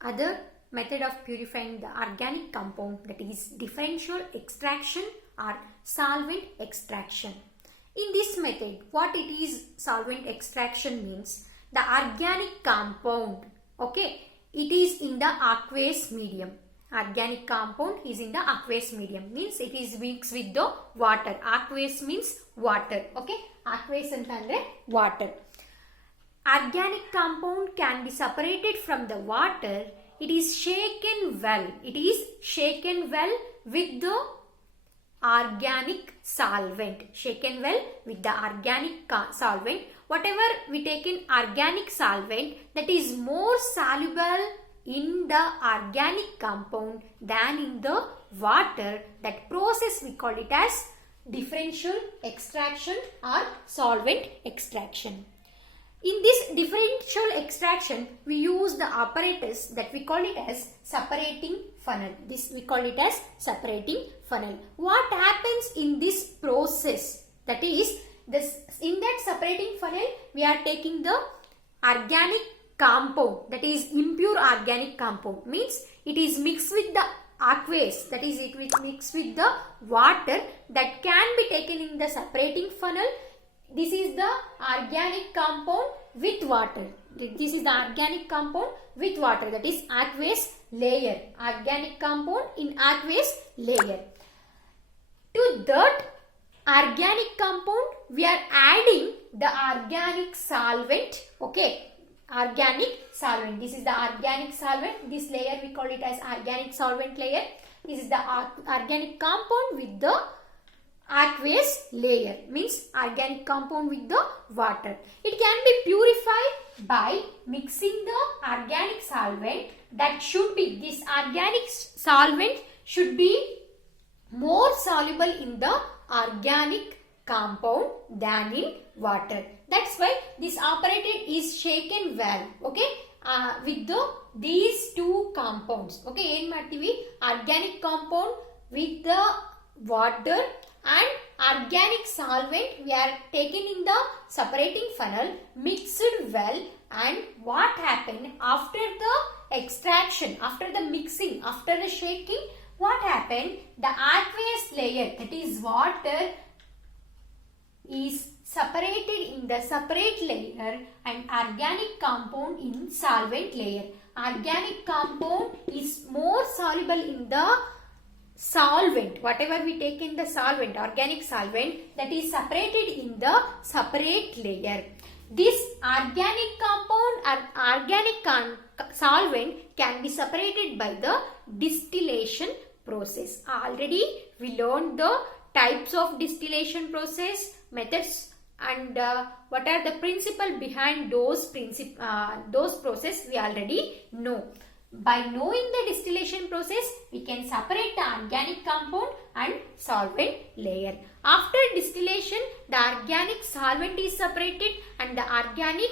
Other method of purifying the organic compound, that is differential extraction or solvent extraction. In this method, what it is solvent extraction means, the organic compound, okay, it is in the aqueous medium. Organic compound is in the aqueous medium, means it is mixed with the water. Aqueous means water, okay, aqueous antandre water. Organic compound can be separated from the water. It is shaken well. It is shaken well with the organic solvent. Shaken well with the organic solvent. Whatever we take in organic solvent, that is more soluble in the organic compound than in the water. That process we call it as differential extraction or solvent extraction. In this differential extraction, we use the apparatus that we call it as separating funnel. This we call it as separating funnel. What happens in this process? That is, in that separating funnel, we are taking the organic compound, that is impure organic compound, means it is mixed with the aqueous, that is it will mix with the water, that can be taken in the separating funnel. This is the organic compound with water. This is the organic compound with water, that is aqueous layer. Organic compound in aqueous layer. To that organic compound, we are adding the organic solvent. Okay, organic solvent. This is the organic solvent. This layer we call it as organic solvent layer. This is the organic compound with the aqueous layer, means organic compound with the water. It can be purified by mixing the organic solvent. That should be, this organic solvent should be more soluble in the organic compound than in water. That's why this apparatus is shaken well, okay, with these two compounds. Okay, ಏನು ಮಾಡ್ತೀವಿ, organic compound with the water and organic solvent we are taken in the separating funnel, mixed well, and what happened after the extraction, after the mixing, after the shaking, what happened, the aqueous layer, that is water, is separated in the separate layer and organic compound in solvent layer. Organic compound is more soluble in the solvent. Whatever we take in the solvent, organic solvent, that is separated in the separate layer. This organic compound or organic solvent can be separated by the distillation process. Already we learned the types of distillation process, methods, and what are the principle behind those process we already know. By knowing the distillation process, we can separate the organic compound and solvent layer. After distillation, the organic solvent is separated and the organic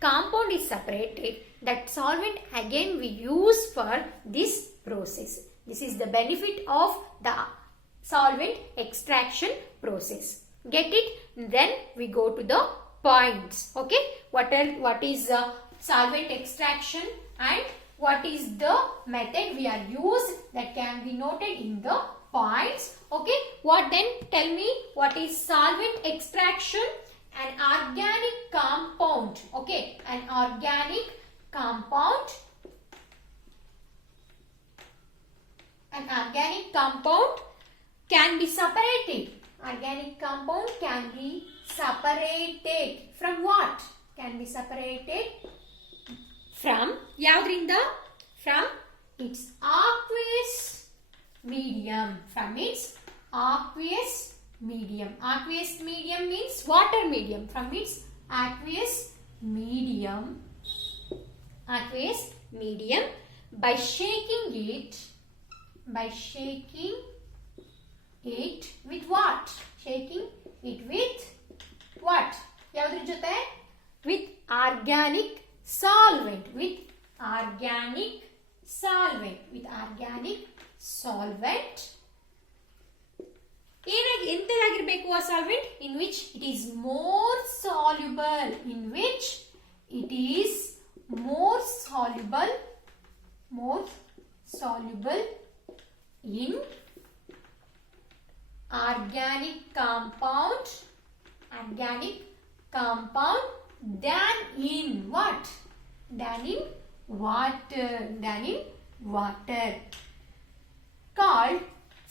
compound is separated. That solvent again we use for this process. This is the benefit of the solvent extraction process. Get it? Then we go to the points. Okay, what is solvent extraction and what is the method we are used, that can be noted in the points. Okay, what then, tell me what is solvent extraction? An organic compound. Okay, an organic compound. An organic compound can be separated. Organic compound can be separated from what? Can be separated from yaudrinda, from its aqueous medium. From its aqueous medium. Aqueous medium means water medium. From its aqueous medium. Aqueous medium. By shaking it. By shaking it with what? Shaking it with what? Yaudri jote? With organic solvent. With organic solvent. With organic solvent. ಎಂತದಾಗಿರಬೇಕು ಆ solvent? In which it is more soluble. In which it is more soluble more soluble in organic compound than in what? Than in water. Called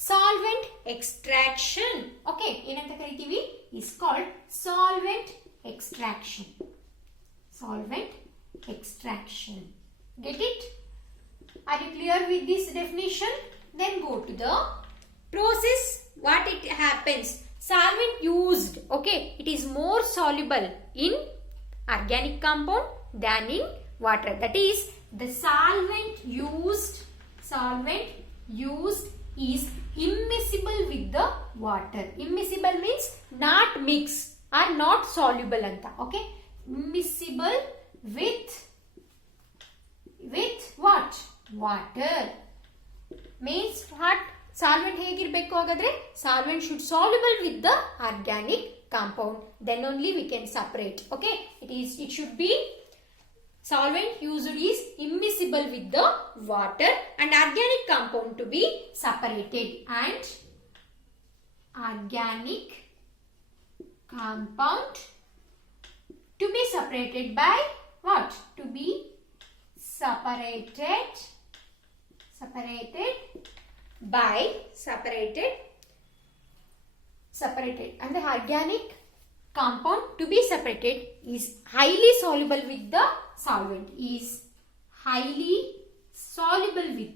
solvent extraction. Okay, ಏನಂತ ಕರಿತೀವಿ? Is called solvent extraction. Solvent extraction. Get it? Are you clear with this definition? Then go to the process. What it happens? Solvent used. Okay, it is more soluble in organic compound than in water. That is, the solvent used is immiscible with the water. Immiscible means not mixed or not soluble anta. Okay, immiscible with what? Water. Means what? Solvent ಹೇಗಿರಬೇಕು ಹಾಗಾದ್ರೆ? Solvent should soluble with the organic compound. Then only we can separate. Okay, it should be solvent used is immiscible with the water and organic compound to be separated. And organic compound to be separated by what? To be separated and the organic compound to be separated is highly soluble with the solvent. Is highly soluble with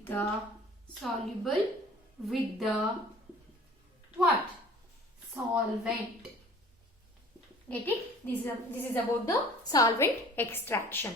the what? Solvent. Get it? This is about the solvent extraction.